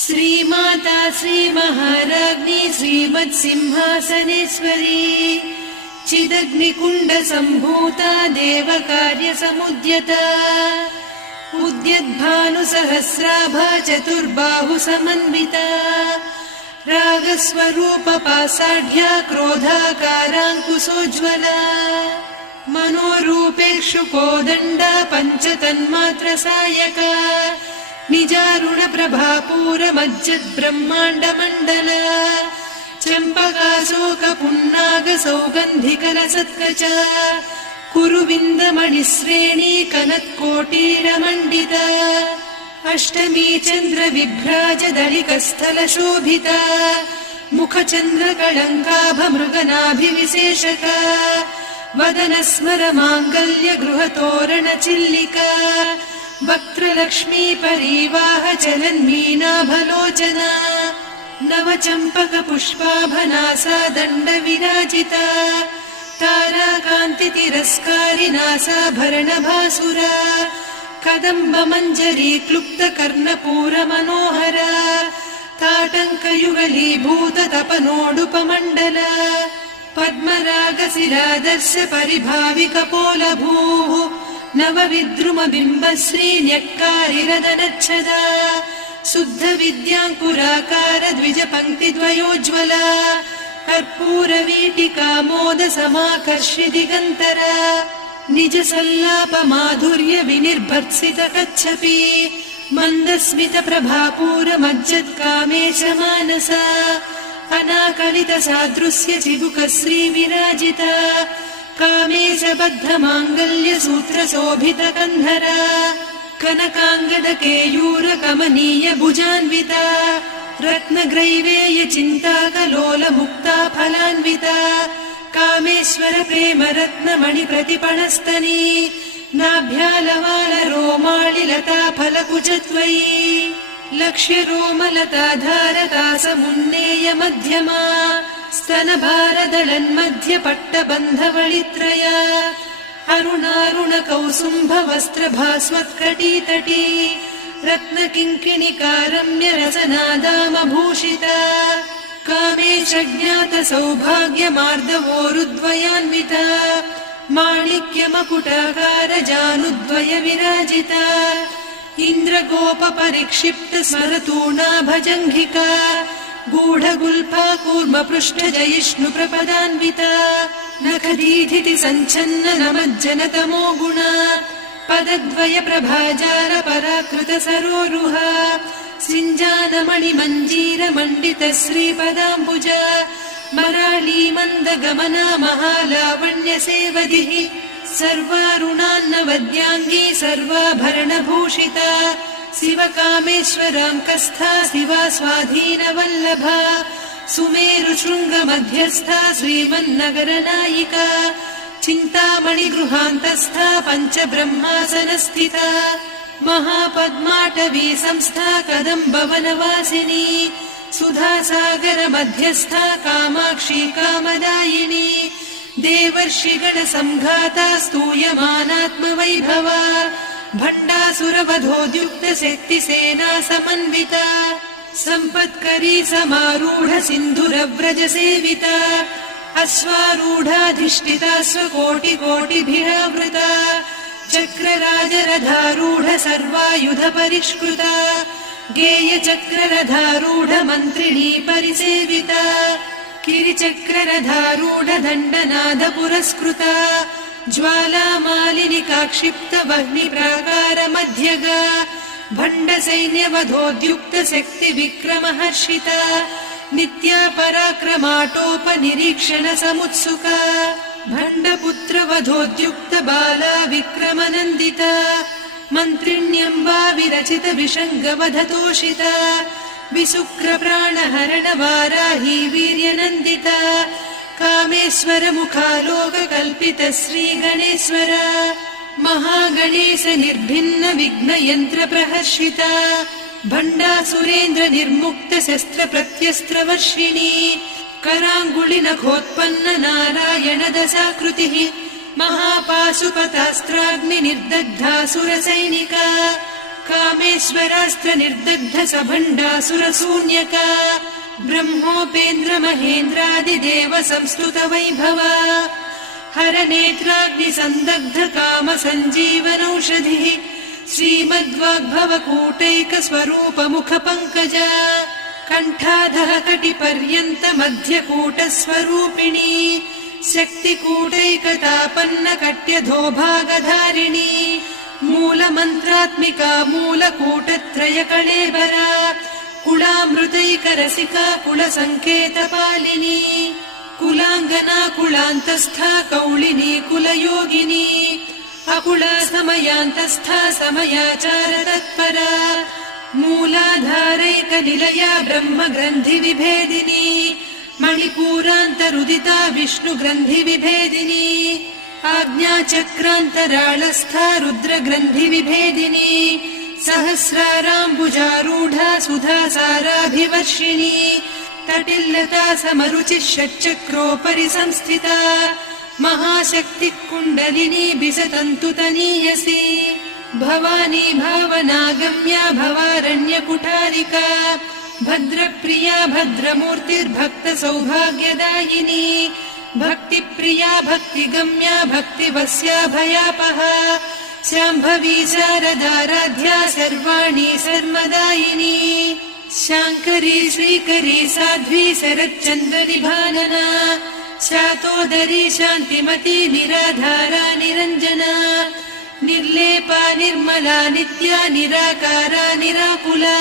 श्रीमाता श्रीमहाराज्ञी श्रीमत्सिंहासनेश्वरी चिदग्निकुण्डसम्भूता देवकार्यसमुद्यता उद्यद्भानुसहस्राभा चतुर्बाहुसमन्विता रागस्वरूपपासाढ्या क्रोधाकाराङ्कुशोज्ज्वला मनोरूपेक्षु कोदण्डा पञ्चतन्मात्रसायका निजारुणप्रभापूरमज्जद्ब्रह्माण्डमण्डला चम्पकाशोकपुन्नागसौगन्धिकलसत्कचा कुरुविन्दमणिश्रेणी कनत्कोटीरमण्डिता अष्टमी चन्द्रविभ्राजदलिकस्थलशोभिता मुखचन्द्रकळङ्काभमृगनाभिविशेषका वदनस्मरमाङ्गल्य गृहतोरणचिल्लिका वक्त्रलक्ष्मी परिवाह चलन्मीनाभलोचना नवचम्पकपुष्पाभनासा दण्डविराजिता ताराकान्तितिरस्कारिनासाभरणभासुरा कदम्बमञ्जरी क्लुप्तकर्णपूरमनोहरा ताटङ्कयुगलीभूततपनोडुपमण्डला पद्मरागशिरादर्श परिभाविकपोलभूः नवविद्रुमबिम्बश्रीन्यक्कारिरदनच्छदा शुद्धविद्याङ्कुराकार द्विजपङ्क्तिद्वयोज्ज्वला कर्पूरवीटिकामोदसमाकर्षि दिगन्तरा निजसल्लापमाधुर्य विनिर्भर्त्सितकच्छपि मन्दस्मितप्रभापूरमज्जत्कामेशमानसा अनाकलितसादृश्य चिबुकश्रीविराजिता कामेशबद्धमाङ्गल्यसूत्रशोभितकन्धरा कनकाङ्गदकेयूरकमनीय भुजान्विता रत्नग्रैवेयचिन्ताकलोलमुक्ता फलान्विता कामेश्वर प्रेमरत्नमणिप्रतिपणस्तनी नाभ्यालवालरोमाळिलता फलकुचत्वयी लक्ष्यरोमलताधारकासमुन्नेय मध्यमा स्तनभारदलन्मध्यपट्टबन्धवळित्रया अरुणारुणकौसुम्भवस्त्रभास्वत्कटीतटी रत्नकिङ्किणिकारम्यरसनादामभूषिता कामेशज्ञातसौभाग्यमार्दवोरुद्वयान्विता माणिक्यमकुटाकारजानुद्वय विराजिता इन्द्रगोपपरिक्षिप्त स्मरतूणाभजङ्घिका गूढगुल्फा कूर्मपृष्ठजयिष्णुप्रपदान्विता नखदीधिति सञ्छन्न नमज्जनतमो गुणा पदद्वय प्रभाजाल पराकृत सरोरुहा सिञ्जानमणिमञ्जीरमण्डित श्रीपदाम्बुजा मराळी मन्दगमना महालावण्यसेवधिः सर्वारुणान्नवद्याङ्गी सर्वाभरणभूषिता शिवकामेश्वराङ्कस्था शिवा स्वाधीनवल्लभा सुमेरुशृङ्गमध्यस्था श्रीमन्नगरनायिका चिन्तामणिगृहान्तस्था पञ्चब्रह्मासनस्थिता महापद्माटवी संस्था कदम्बवनवासिनी सुधासागरमध्यस्था कामाक्षी कामदायिनी देवर्षिगणसङ्घाता स्तूयमानात्मवैभवा भण्डासुरवधोद्युक्तशक्तिसेना समन्विता सम्पत्करी समारूढ सिन्धुरव्रजसेविता अश्वारूढाधिष्ठिता स्वकोटिकोटिभिरावृता चक्रराजरथारूढ सर्वायुध परिष्कृता गेयचक्ररथारूढ मन्त्रिणी परिसेविता किरिचक्ररथारूढ दण्डनाद पुरस्कृता ज्वालामालिनिकाक्षिप्त वह्निप्राकार मध्यगा भण्डसैन्यवधोद्युक्त शक्ति विक्रमहर्षिता नित्या पराक्रमाटोपनिरीक्षण समुत्सुका भण्डपुत्रवधोद्युक्त बाला विक्रमनन्दिता मन्त्रिण्यम्बा विरचित विषङ्गवधतोषिता विशुक्रप्राणहरण वाराही वीर्यनन्दिता कामेश्वर मुखालोककल्पित श्रीगणेश्वरा महागणेश निर्भिन्न विघ्नयन्त्र प्रहर्षिता भण्डासुरेन्द्र निर्मुक्त शस्त्र प्रत्यस्त्रवर्षिणी कराङ्गुलिनखोत्पन्न नारायण दशाकृतिः महापाशुपतास्त्राग्निर्दग्धासुरसैनिका कामेश्वरास्त्र निर्दग्ध सभण्डासुरशून्यका ब्रह्मोपेन्द्र महेन्द्रादिदेव संस्तुत वैभवा हरनेत्राग्निसन्दग्ध काम सञ्जीवनौषधिः श्रीमद्वाग्भवकूटैक स्वरूप मुख पङ्कजा कण्ठाधः कटिपर्यन्त मध्यकूट स्वरूपिणी शक्तिकूटैकतापन्न कट्यधोभागधारिणी मूलमन्त्रात्मिका मूलकूटत्रय कळेबरा कुलामृतैकरसिका कुलसङ्केतपालिनी कुलाङ्गना कुलान्तस्था कौलिनी कुलयोगिनी अकुला समयान्तस्था समयाचार तत्परा मूलाधारैकनिलया ब्रह्मग्रन्थि विभेदिनी मणिपूरान्तरुदिता विष्णुग्रन्थि विभेदिनी आज्ञाचक्रान्तराळस्था रुद्रग्रन्थि विभेदिनी सहस्राराम्बुजारूढा सुधासाराभिवर्षिणी तटिल्लता समरुचिः षट्चक्रोपरि संस्थिता महाशक्तिः कुण्डलिनी बिसतन्तुतनीयसी भवानी भावनागम्या भवारण्यकुठारिका भद्रप्रिया भद्रमूर्तिर्भक्त सौभाग्यदायिनी भक्तिप्रिया भक्तिगम्या भक्तिवस्या भयापहा शाम्भवी शारदाराध्या सर्वाणि सर्वदायिनी शाङ्करी श्रीकरी साध्वी शरच्चन्द्रनिभानना शातोदरी शान्तिमती निराधारा निरञ्जना निर्लेपा निर्मला नित्या निराकारा निराकुला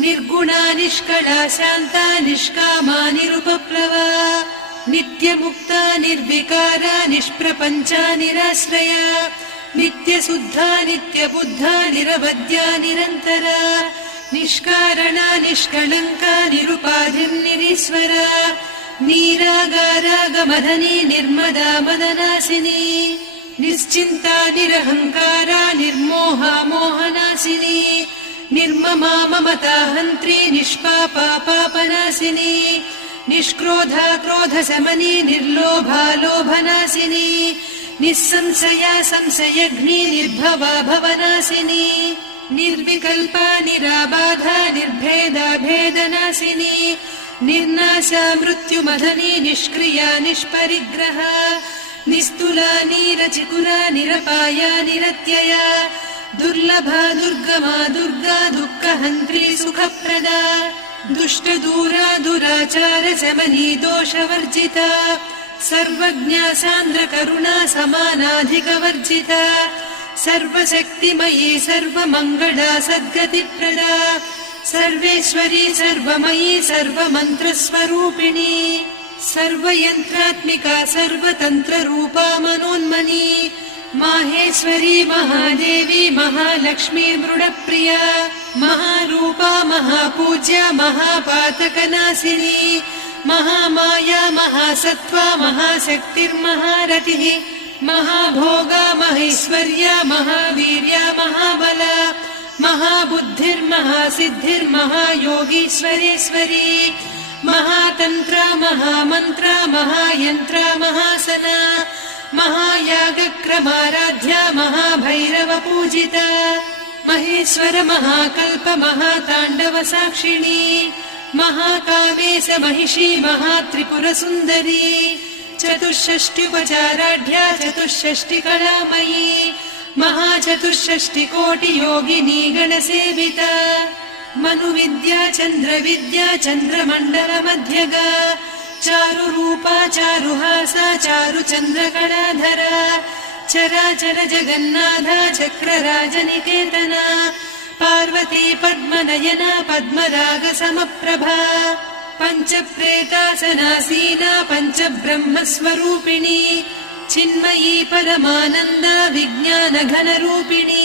निर्गुणा निष्कला शान्ता निष्कामा निरुपप्लवा नित्यमुक्ता निर्विकारा निष्प्रपञ्चा निराश्रया नित्यशुद्धा नित्यबुद्धा निरवद्या निरन्तरा निष्कारणा निष्कलङ्का निरुपाधिर्निरीश्वरा नीरागारागमधनी निर्मदा मदनासिनी निश्चिन्ता निरहङ्कारा निर्मोहा मोहनासिनी निर्ममा ममता हन्त्री निष्पापा पापनासिनी निष्क्रोधा क्रोधशमनी निर्लोभा लोभनासिनी निस्संशया संशयघ्नी निर्भवा भवनासिनी निर्विकल्पा निराबाधा निर्भेदा भेदनासिनी निर्नाशा मृत्युमधनी निष्क्रिया निष्परिग्रहा निस्तुला निरचिकुरा निरपाया निरत्यया दुर्लभा दुर्गमा दुर्गा दुःखहन्त्री सुखप्रदा दुष्टदूरा दुराचार शमनी दोषवर्जिता सर्वज्ञा सान्द्रकरुणा समानाधिकवर्जिता सर्वशक्तिमयी सर्वमङ्गला सद्गतिप्रदा सर्वेश्वरी सर्वमयी सर्वमन्त्रस्वरूपिणी सर्वयन्त्रात्मिका सर्वतन्त्ररूपा मनोन्मनी माहेश्वरी महादेवी महालक्ष्मी मृडप्रिया महारूपा महापूज्या महापातकनाशिनी महामाया महासत्त्वा महाशक्तिर्महारतिः महाभोगा महेश्वर्या महावीर्या महाबला महाबुद्धिर्महासिद्धिर्महायोगीश्वरेश्वरी महातन्त्रा महामन्त्रा महायन्त्रा महासना महायागक्रमाराध्या महाभैरवपूजिता महेश्वर महाकल्प महाताण्डव साक्षिणी महाकामेश महिषी महात्रिपुरसुन्दरी चतुष्षष्ट्युपचाराढ्या चतुष्षष्टिकलामयी महाचतुष्षष्टिकोटियोगिनी गणसेविता मनुविद्या चन्द्रविद्या चन्द्रमण्डलमध्यगा चारुरूपा चारुहासा चारुचन्द्रकलाधरा चराचर जगन्नाथा चक्रराजनिकेतना पार्वती पद्मनयना पद्मरागसमप्रभा पञ्चप्रेतासनासीना पञ्चब्रह्मस्वरूपिणी चिन्मयी परमानन्दा विज्ञानघनरूपिणी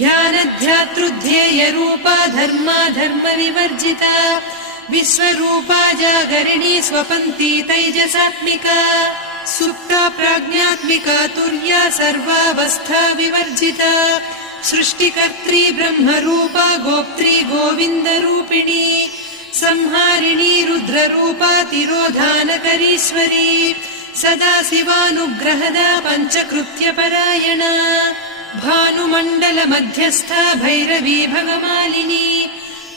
ध्यानध्यातृध्येयरूपा धर्मा धर्मविवर्जिता विश्वरूपा जागरिणी स्वपन्ती तैजसात्मिका सुप्ता प्राज्ञात्मिका तुर्या सर्वावस्था विवर्जिता सृष्टिकर्त्री ब्रह्मरूपा गोप्त्री गोविन्दरूपिणी संहारिणी रुद्ररूपा तिरोधानकरीश्वरी सदा शिवानुग्रहदा पञ्चकृत्यपरायणा भानुमण्डल मध्यस्था भैरवी भगमालिनी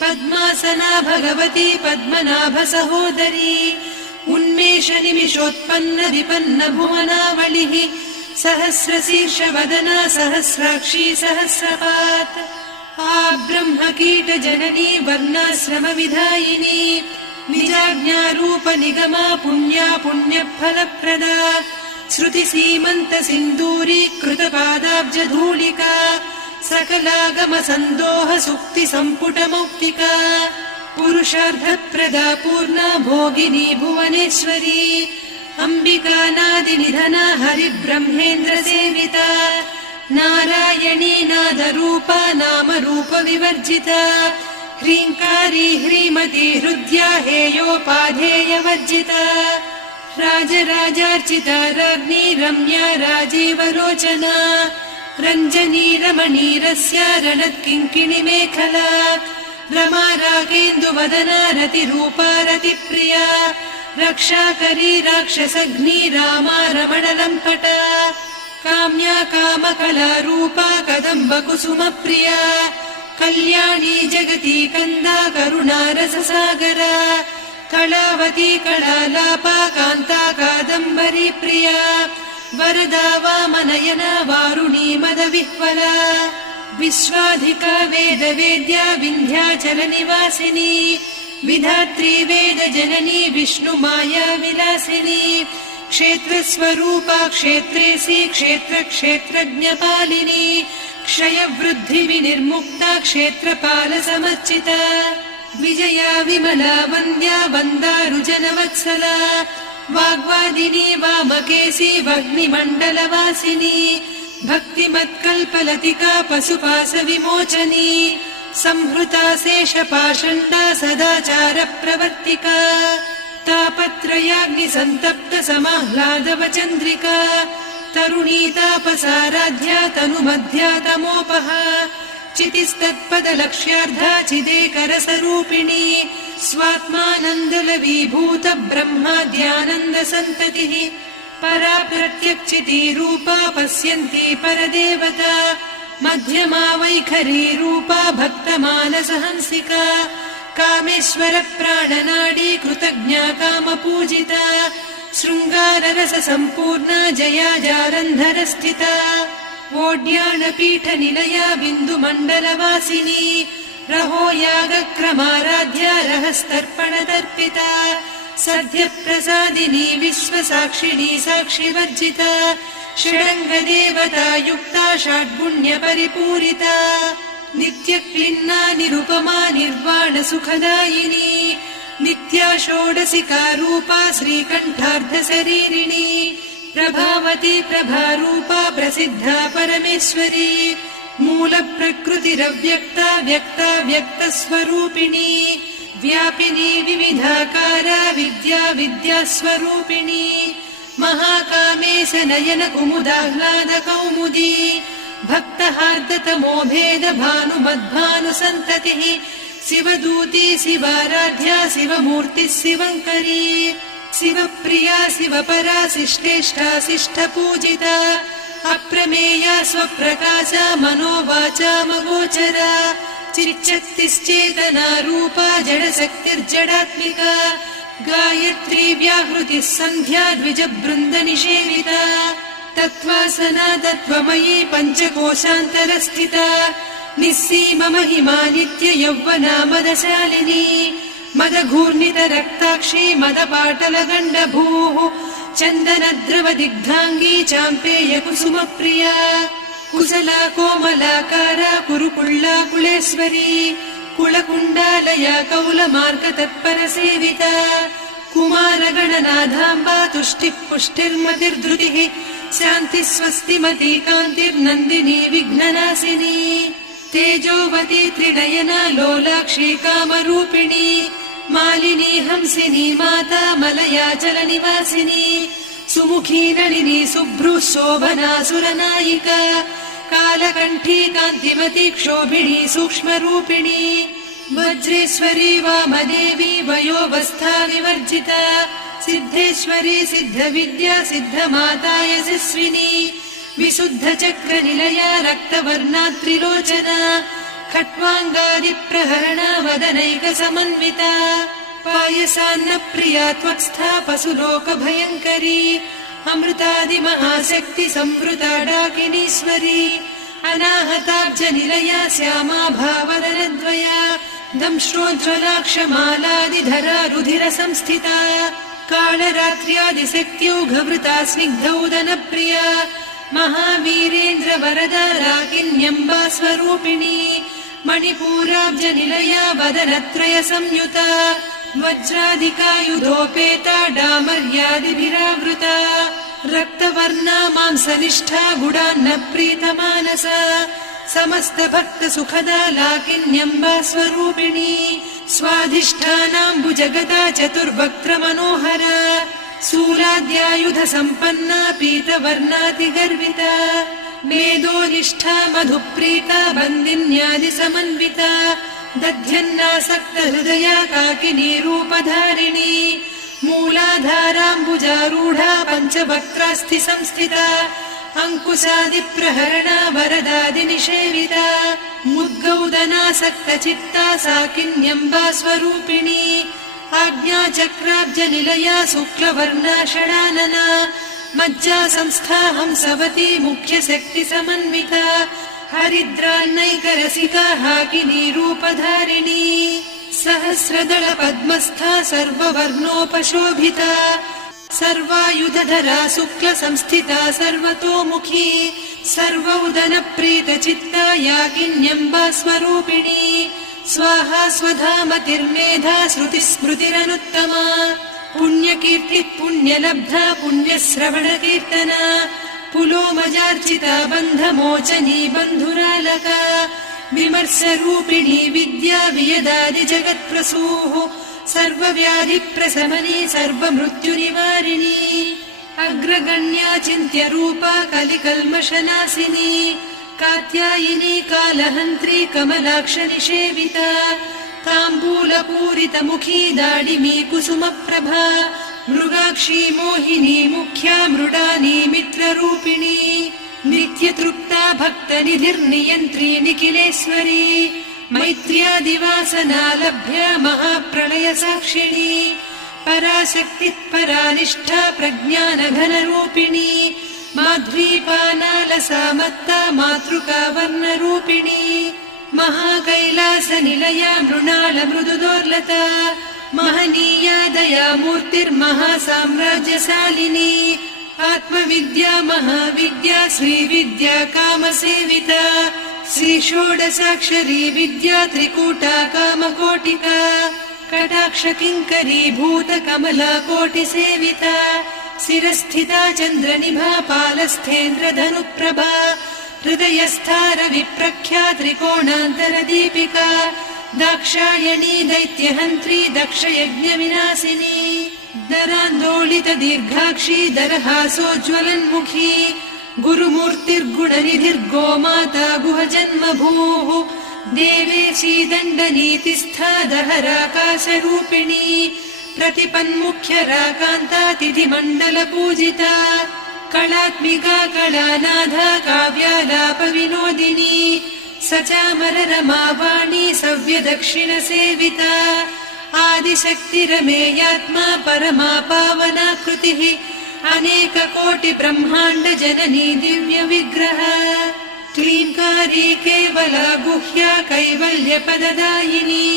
पद्मासना भगवती पद्मनाभ सहोदरी उन्मेष निमिषोत्पन्न विपन्न भुवनावलिः सहस्रशीर्ष वदना सहस्राक्षी सहस्रपात् ब्रह्म कीट जननी वर्णाश्रम विधायिनी निजाज्ञारूप निगमा पुण्या पुण्यफलप्रदा श्रुति सीमन्त सिन्दूरी कृत पादाब्ज धूलिका सकलागम सन्दोह सुक्ति सम्पुट मौक्तिका पुरुषार्थप्रदा पूर्णा भोगिनी भुवनेश्वरी अम्बिका नादिनिधना हरिब्रह्मेन्द्र सेविता नारायणी नादरूपा नाम रूप विवर्जिता ह्रीङ्कारी ह्रीमती हृद्या हेयोपाधेयवर्जिता राजराजार्चिता राज्ञी रम्या राजीवलोचना रञ्जनी रमणीरस्या रणत्किङ्किणी मेखला रमा रागेन्दुवदना रतिरूपा रतिप्रिया रक्षाकरी राक्षसघ्नी रामा रमणलम्पटा काम्या कामकला रूपा कदम्ब कुसुमप्रिया कल्याणी जगती कन्दा करुणा रससागरा कलावती कलालापा कान्ता कादम्बरी प्रिया वरदा वामनयना वारुणी मदविह्वला विश्वाधिका वेदवेद्या विन्ध्याचल निवासिनी विधात्री वेद जननी विष्णु माया विलासिनी क्षेत्रस्वरूपा क्षेत्रेसी क्षेत्र क्षेत्रज्ञपालिनी क्षय वृद्धि विनिर्मुक्ता क्षेत्रपाल समर्चिता विजया विमला वन्द्या वन्दारुजनवत्सला वाग्वादिनी वामकेशी वह्निमण्डलवासिनी भक्तिमत्कल्पलतिका पशुपाश विमोचनी संहृता शेषपाषण्डा सदाचार प्रवर्तिका तापत्रयाग्निसन्तप्त समाह्लादवचन्द्रिका तरुणी तापसाराध्या तनुमध्या तमोपहा चितिस्तत्पदलक्ष्यार्धा चिदेकरसरूपिणी स्वात्मानन्दलवीभूत ब्रह्माद्यानन्दसन्ततिः परा प्रत्यक्षिती रूपा पश्यन्ती परदेवता मध्यमा वैखरी रूपा भक्तमानसहंसिका कामेश्वर प्राणनाडी कृतज्ञा कामपूजिता शृङ्गाररस सम्पूर्णा जया जारन्धर स्थिता वोड्याणपीठ निलया बिन्दुमण्डलवासिनी रहो यागक्रमाराध्या रहस्तर्पणतर्पिता सद्यप्रसादिनी विश्वसाक्षिणी साक्षिवर्जिता षडङ्गदेवता युक्ता षड्गुण्यपरिपूरिता नित्यक्लिन्ना निरुपमा निर्वाण सुखदायिनी नित्या षोडशिका रूपा श्रीकण्ठार्धशरीरिणी प्रभावती प्रभारूपा प्रसिद्धा परमेश्वरी मूल प्रकृतिरव्यक्ता व्यक्ता व्यक्तस्वरूपिणी व्यापिनी विविधाकारा विद्या विद्यास्वरूपिणी महाकामेश नयन कुमुदाह्लाद कौमुदी भक्तहार्दतमो भेद भानुमद्भानुसन्ततिः शिवदूती शिवाराध्या शिवमूर्तिः शिवङ्करी शिवप्रिया शिवपरा शिष्टेष्टा शिष्टपूजिता अप्रमेया स्वप्रकाशा मनोवाचामगोचरा चिच्चक्तिश्चेतना रूपा जडशक्तिर्जडात्मिका गायत्री व्याहृतिः सन्ध्या द्विजबृन्दनिषेविता तत्त्वासना तत्त्वमयी पञ्चकोशान्तरस्थिता निस्सीम महिमा नित्य यौवना मदशालिनी मदघूर्णित रक्ताक्षी मदपाटलगण्डभूः चन्दनद्रव दिग्धाङ्गी चाम्पेय कुसुमप्रिया कुशला कोमलाकारा कुरुकुल्ला कुलेश्वरी कुलकुण्डालया कौलमार्गतत्परसेविता कुमारगणनाथाम्बा तुष्टिः पुष्टिर्मतिर्धृतिः शान्तिः स्वस्तिमती कान्तिर्नन्दिनी विघ्ननाशिनी तेजोवती त्रिनयना लोलाक्षी कामरूपिणी मालिनी हंसिनी माता मलयाचलनिवासिनी सुमुखी नलिनी शुभ्रुः शोभना सुरनायिका कालकण्ठी कान्तिमती क्षोभिणी सूक्ष्मरूपिणी वज्रेश्वरी वामदेवी वयोवस्था विवर्जिता सिद्धेश्वरी सिद्धविद्या सिद्धमाता यशस्विनी विशुद्धचक्रनिलया रक्तवर्णा त्रिलोचना खट्वाङ्गादिप्रहरणा वदनैकसमन्विता पायसान्नप्रिया त्वक्स्था पशुलोकभयङ्करी अमृतादिमहाशक्ति संवृता डाकिनीश्वरी अनाहताब्जनिलया श्यामा भावदनद्वया दंश्रोज्ज्वलाक्षमालादिधरा रुधिरसंस्थिता कालरात्र्यादिशक्त्योघवृता स्निग्धौदनप्रिया महावीरेन्द्रवरदा राकिन्यम्बा स्वरूपिणी मणिपूराब्जनिलया वदनत्रय संयुता वज्रादिकायुधोपेता डामर्यादिभिरावृता रक्तवर्णा मांसनिष्ठा गुडान्नप्रीतमानसा समस्तभक्तसुखदा लाकिन्यम्बा स्वरूपिणी स्वाधिष्ठानाम्बुजगदा चतुर्वक्त्रमनोहरा शूलाद्यायुधसम्पन्ना पीतवर्णातिगर्विता मेदोनिष्ठा मधुप्रीता बन्दिन्यादिसमन्विता दध्यन्नासक्तहृदया काकिनीरूपधारिणी मूलाधाराम्बुजारूढा पञ्चवक्त्रास्थि संस्थिता अङ्कुशादिप्रहरणा वरदादिनिषेविता मुद्गौदनासक्तचित्ता साकिन्यम्बा स्वरूपिणी आज्ञाचक्राब्जनिलया शुक्लवर्णा षडानना मज्जा संस्था हंसवती मुख्यशक्तिसमन्विता हरिद्रान्नैकरसिका हाकिनीरूपधारिणी सहस्रदलपद्मस्था सर्ववर्णोपशोभिता सर्वायुधधरा शुक्लसंस्थिता सर्वतोमुखी सर्वौदनप्रीतचित्ता याकिन्यम्बा स्वरूपिणी स्वाहा स्वधामतिर्मेधा श्रुतिस्मृतिरनुत्तमा पुण्यकीर्तिः पुण्यलब्धा पुण्यश्रवणकीर्तना पुलोमजार्चिता बन्धमोचनी बन्धुरालका विमर्शरूपिणी विद्या वियदादिजगत्प्रसूः सर्वव्याधिप्रशमनी सर्वमृत्युनिवारिणी अग्रगण्या चिन्त्यरूपा कलिकल्मषनाशिनी कात्यायिनी कालहन्त्री कमलाक्षनिषेविता ताम्बूलपूरितमुखी दाडिमी कुसुमप्रभा मृगाक्षी मोहिनी मुख्या मृडानी मित्ररूपिणी नित्यतृप्ता भक्तनिधिर्नियन्त्री निखिलेश्वरी मैत्र्यादिवासना लभ्या महाप्रलयसाक्षिणी पराशक्तिः परानिष्ठा प्रज्ञानघनरूपिणी माध्वीपानालसामत्ता मातृका वर्णरूपिणी महाकैलासनिलया मृणालमृदुदोर्लता महनीया दयामूर्तिर्महासाम्राज्यशालिनी आत्मविद्या महाविद्या श्रीविद्या कामसेविता श्रीषोडशाक्षरी विद्या त्रिकूटा कामकोटिका कटाक्षकिङ्करी भूतकमला कोटिसेविता शिरस्थिता चन्द्रनिभा पालस्थेन्द्रधनुप्रभा हृदयस्था रविप्रख्या त्रिकोणान्तरदीपिका दाक्षायणी दैत्यहन्त्री दक्षयज्ञविनाशिनी दरान्दोलित दीर्घाक्षी दरहासोज्ज्वलन्मुखी गुरुमूर्तिर्गुणनिधिर्गोमाता गुहजन्मभूः देवेशी दण्डनीतिस्था दहराकाशरूपिणी प्रतिपन्मुख्यराकान्ता तिथिमण्डलपूजिता कलात्मिका कलानाथा काव्यालापविनोदिनी सचामररमावाणी सव्यदक्षिणसेविता आदिशक्तिरमेयात्मा परमा पावनाकृतिः अनेककोटिब्रह्माण्डजननी दिव्यविग्रह क्लीङ्कारी केवला गुह्या कैवल्यपददायिनी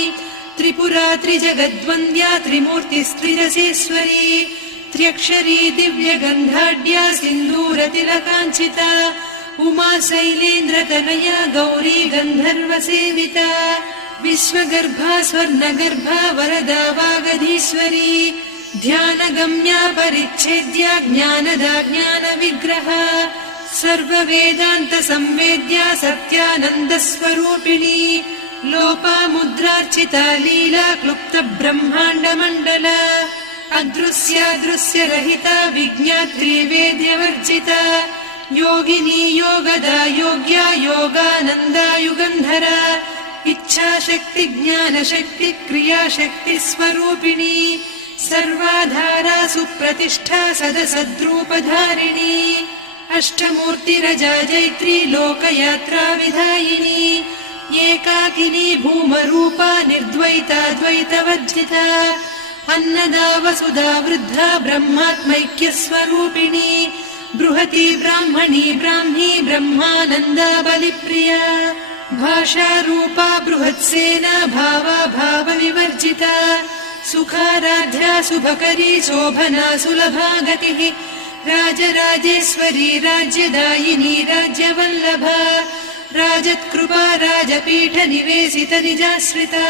त्रिपुरा त्रिजगद्वन्द्या त्रिमूर्तिस्त्रिरसेश्वरी त्र्यक्षरी दिव्यगन्धाढ्या सिन्दूरतिलकाञ्चिता उमा शैलेन्द्रतनया गौरी गन्धर्वसेविता विश्वगर्भा स्वर्णगर्भा वरदा वागधीश्वरी ध्यानगम्या परिच्छेद्या ज्ञानदा ज्ञानविग्रहा सर्ववेदान्तसंवेद्या सत्यानन्दस्वरूपिणी लोपामुद्रार्चिता लीला क्लुप्तब्रह्माण्डमण्डला अदृश्यादृश्यरहिता विज्ञात्री वेद्यवर्जिता योगिनी योगदा योग्या योगानन्दा युगन्धरा इच्छाशक्ति ज्ञानशक्ति क्रियाशक्ति स्वरूपिणी सर्वाधारा सुप्रतिष्ठा सदसद्रूपधारिणी अष्टमूर्तिरजा जैत्री लोकयात्रा विधायिनी एकाकिनी भूमरूपा निर्द्वैता द्वैतवर्जिता अन्नदा वसुधा वृद्धा ब्रह्मात्मैक्यस्वरूपिणी बृहती ब्राह्मणी ब्राह्मी ब्रह्मानन्दा बलिप्रिया भाषारूपा बृहत्सेना भावा भावविवर्जिता सुखाराध्या शुभकरी शोभना सुलभा गतिः राजराजेश्वरी राज्यदायिनी राज्यवल्लभा राजत्कृपा राजपीठ निवेशित निजाश्रिता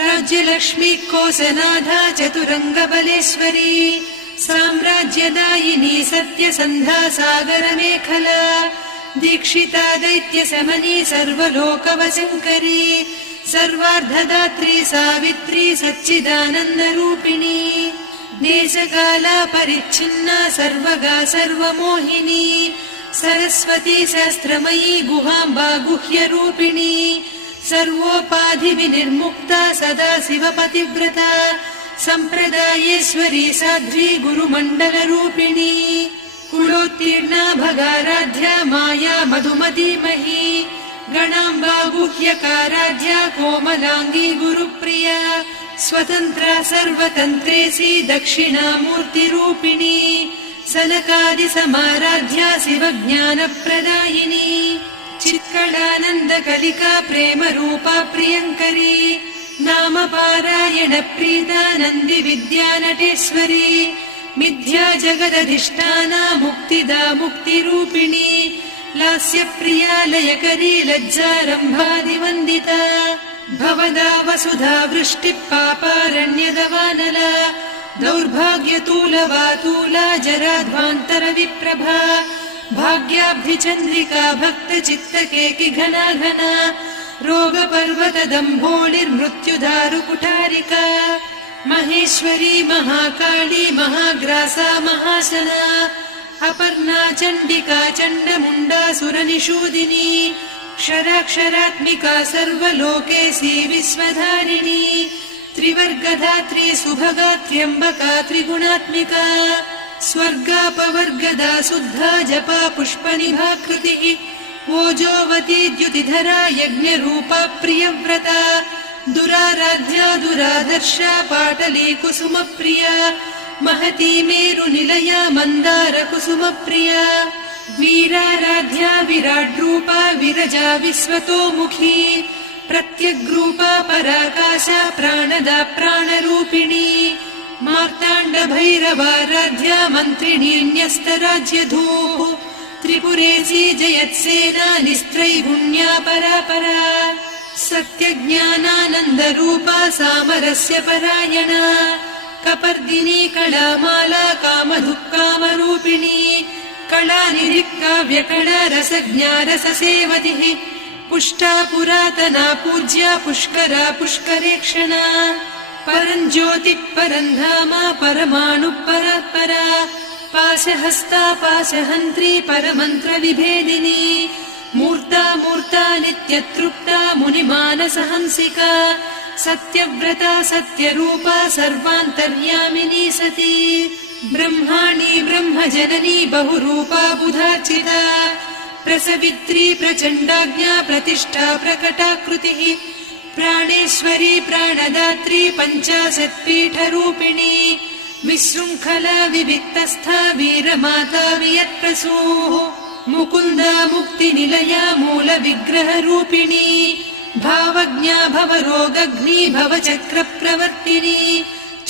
राज्यलक्ष्मी कोसनाधा चतुरङ्गबलेश्वरी साम्राज्यदायिनी सत्यसन्धा सागरमेखला दीक्षिता दैत्यशमनी सर्वलोकवशङ्करी सर्वार्धदात्री सावित्री सच्चिदानन्दरूपिणी देशकाला परिच्छिन्ना सर्वगा सर्वमोहिनी सरस्वती शास्त्रमयी गुहाम्बा गुह्यरूपिणी सर्वोपाधिविनिर्मुक्ता सदा शिवपतिव्रता सम्प्रदायेश्वरी साध्वी गुरुमण्डलरूपिणी कुलोत्तीर्णा भगाराध्या माया मधुमतीमही गणाम्बा गुह्यकाराध्या कोमलाङ्गी गुरुप्रिया स्वतन्त्रा सर्वतन्त्रेसी दक्षिणामूर्तिरूपिणी सनकादिसमाराध्या शिवज्ञानप्रदायिनी चित्कलानन्दकलिका प्रेमरूपा प्रियङ्करी नामपारायणप्रीता नन्दिविद्यानटेश्वरी मिथ्या जगदधिष्ठाना मुक्तिदा मुक्तिरूपिणी लास्यप्रिया लयकरी लज्जारम्भादिवन्दिता भवदा वसुधा वृष्टिः पापारण्यदवानला दौर्भाग्यतूलवातूला जराध्वान्तरविप्रभा भाग्याब्धिचन्द्रिका भक्तचित्तकेकि घना घना रोगपर्वतदम्भोळिर्मृत्युदारुकुठारिका महेश्वरी महाकाली महाग्रासा महाशना अपर्णा चण्डिका चण्डमुण्डा सुरनिषूदिनी क्षराक्षरात्मिका सर्वलोकेशी विश्वधारिणी त्रिवर्गधात्री सुभगा त्र्यम्बका त्रिगुणात्मिका स्वर्गापवर्गदा शुद्धा जपा पुष्पनिभाकृतिः ओजोवती द्युतिधरा यज्ञरूपा प्रियव्रता दुराराध्या दुरादर्शा पाटली कुसुमप्रिया महती मेरुनिलया मन्दार कुसुमप्रिया वीराराध्या विराड्रूपा विरजा विश्वतोमुखी प्रत्यग्रूपा पराकाशा प्राणदा प्राणरूपिणी मार्ताण्ड भैरवाराध्या मन्त्रिणी न्यस्तराज्यधूः त्रिपुरेशी जयत्सेना निस्त्रैगुण्या परापरा सत्यज्ञानानन्दरूपा सामरस्य परायणा कपर्दिनी कलामाला कामधुक्कामरूपिणी कलानिधिः काव्यकला रसज्ञा रससेवतिः पुष्टा पुरातना पूज्या पुष्करा पुष्करेक्षणा परञ्ज्योतिः परन्धामा परमाणुः परात्परा पाशहस्ता पाशहन्त्री परमन्त्रविभेदिनी मूर्ता मूर्ता नित्यतृप्ता मुनिमानसहंसिका सत्यव्रता सत्यरूपा सर्वान्तर्यामिनी सती ब्रह्माणी ब्रह्मजननी बहुरूपा बुधार्चिता प्रसवित्री प्रचण्डाज्ञा प्रतिष्ठा प्रकटाकृतिः प्राणेश्वरी प्राणदात्री पञ्चाशत्पीठरूपिणी विशृङ्खला विविक्तस्था वीरमाता वियत्प्रसूः मुकुन्दा मुक्तिनिलया मूलविग्रहरूपिणी भावज्ञा भवरोगग्नी भवचक्रप्रवर्तिनी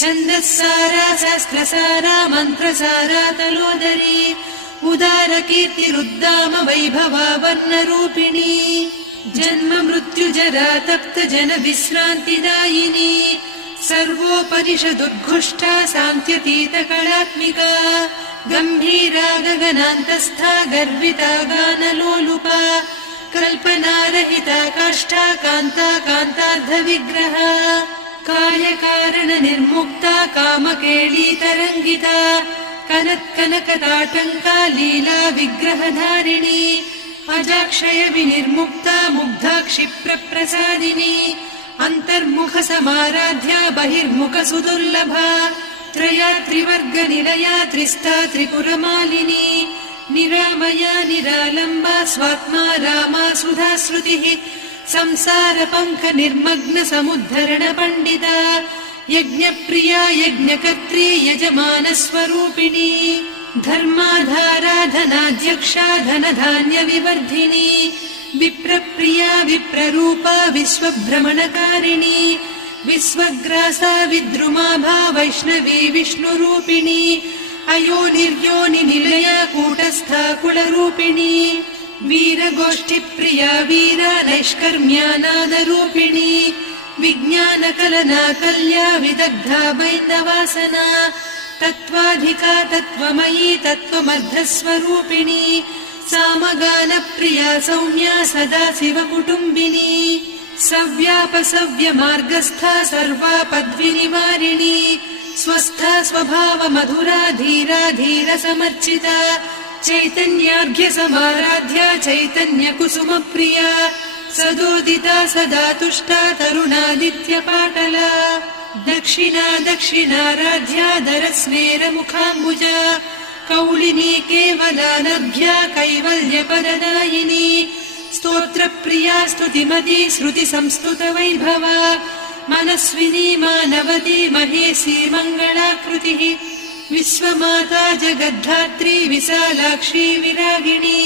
छन्दस्सारा शास्त्रसारा मन्त्रसारा तलोदरी उदारकीर्तिरुद्दाम वैभवा वर्णरूपिणी जन्म मृत्युजरा तप्त जन विश्रान्तिदायिनी सर्वोपनिषदुद्घुष्टा सान्त्यतीतकलात्मिका गम्भीरा गगनान्तस्था गर्विता गानलोलुपा कल्पनारहिता काष्ठा कान्ता कान्तार्धविग्रहा कार्यकारणनिर्मुक्ता कामकेळीतरङ्गिता कनत्कनकताटङ्का लीला विग्रहधारिणी अजाक्षय विनिर्मुक्ता मुग्धा क्षिप्रप्रसादिनी अन्तर्मुखसमाराध्या बहिर्मुखसुदुर्लभा त्रया त्रिवर्गनिलया त्रिस्ता त्रिपुरमालिनी निरामया निरालम्बा स्वात्मा रामा सुधा श्रुतिः संसारपङ्कनिर्मग्न समुद्धरण पण्डिता यज्ञप्रिया यज्ञकर्त्री यजमानस्वरूपिणी धर्माधाराधनाध्यक्षा धनधान्यविवर्धिनी विप्रप्रिया विप्ररूपा विश्वभ्रमणकारिणी विश्वग्रासा विद्रुमाभा वैष्णवी विष्णुरूपिणी अयोनिर्योनिनिलया कूटस्था कुलरूपिणी वीरगोष्ठिप्रिया वीरा नैष्कर्म्यानादरूपिणी विज्ञानकलना कल्या विदग्धा वैन्दवासना तत्त्वाधिका तत्त्वमयी तत्त्वमर्धस्वरूपिणी सामगानप्रिया सौम्या सदा शिवकुटुम्बिनी सव्यापसव्यमार्गस्था सर्वापद्विनिवारिणी स्वस्था स्वभावमधुरा धीरा धीरसमर्चिता चैतन्यार्घ्यसमाराध्या चैतन्यकुसुमप्रिया सदोदिता सदा तुष्टा तरुणादित्यपाटला दक्षिणा दक्षिणाराध्या दरस्मेरमुखाम्बुजा कौलिनी केवलानभ्या कैवल्यपददायिनी स्तोत्रप्रिया स्तुतिमती श्रुतिसंस्तुतवैभवा मनस्विनी मानवती महेशी मङ्गलाकृतिः विश्वमाता जगद्धात्री विशालाक्षी विरागिणी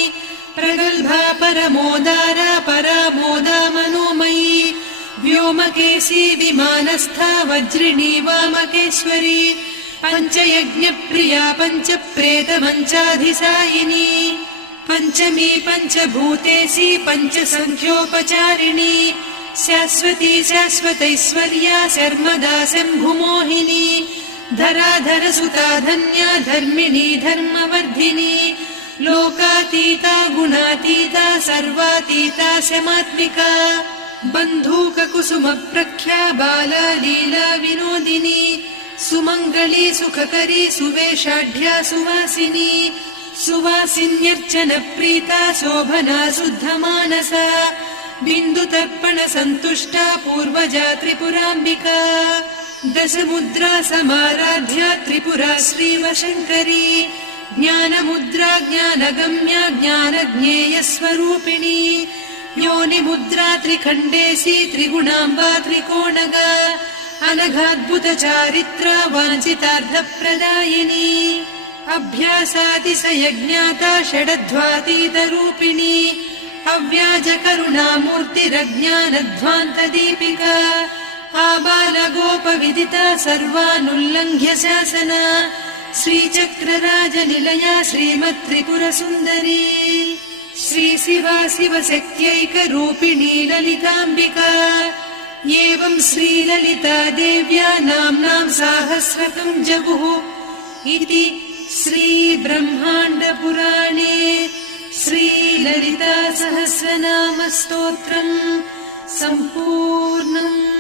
प्रगल्भा परमोदारा परामोदा मनोमयी व्योमकेशी विमानस्था वज्रिणी वामकेश्वरी पञ्चयज्ञप्रिया पञ्चप्रेतमञ्चाधिसायिनी पञ्चमी पञ्चभूतेशी पञ्चसङ्ख्योपचारिणी शाश्वती शाश्वतैश्वर्या शर्मदा शम्भुमोहिनी धराधरसुता धन्या धर्मिणी धर्मवर्धिनी लोकातीता गुणातीता सर्वातीता शमात्मिका बन्धूककुसुमप्रख्या बाला लीला विनोदिनी सुमङ्गली सुखकरी सुवेशाढ्या सुवासिनी सुवासिन्यर्चनप्रीता शोभना शुद्धमानसा बिन्दुतर्पणसन्तुष्टा पूर्वजा त्रिपुराम्बिका दशमुद्रा समाराध्या त्रिपुरा श्रीवशङ्करी ज्ञानमुद्रा ज्ञानगम्या ज्ञानज्ञेयस्वरूपिणी योनिमुद्रा त्रिखण्डेशी त्रिगुणाम्बा त्रिकोणगा अनघाद्भुतचारित्रा वाञ्छितार्थप्रदायिनी अभ्यासातिशयज्ञाता षडध्वातीतरूपिणी अव्याजकरुणामूर्तिरज्ञानध्वान्तदीपिका आबालगोपविदिता सर्वानुल्लङ्घ्य शासना श्रीचक्रराजनिलया श्रीमत्त्रिपुरसुन्दरी श्रीशिवा शिवशक्त्यैकरूपिणी ललिताम्बिका एवं श्रीललिता देव्या नाम्नां साहस्रकं जगुः इति श्रीब्रह्माण्डपुराणे श्रीललिता सहस्रनामस्तोत्रम् सम्पूर्णम्।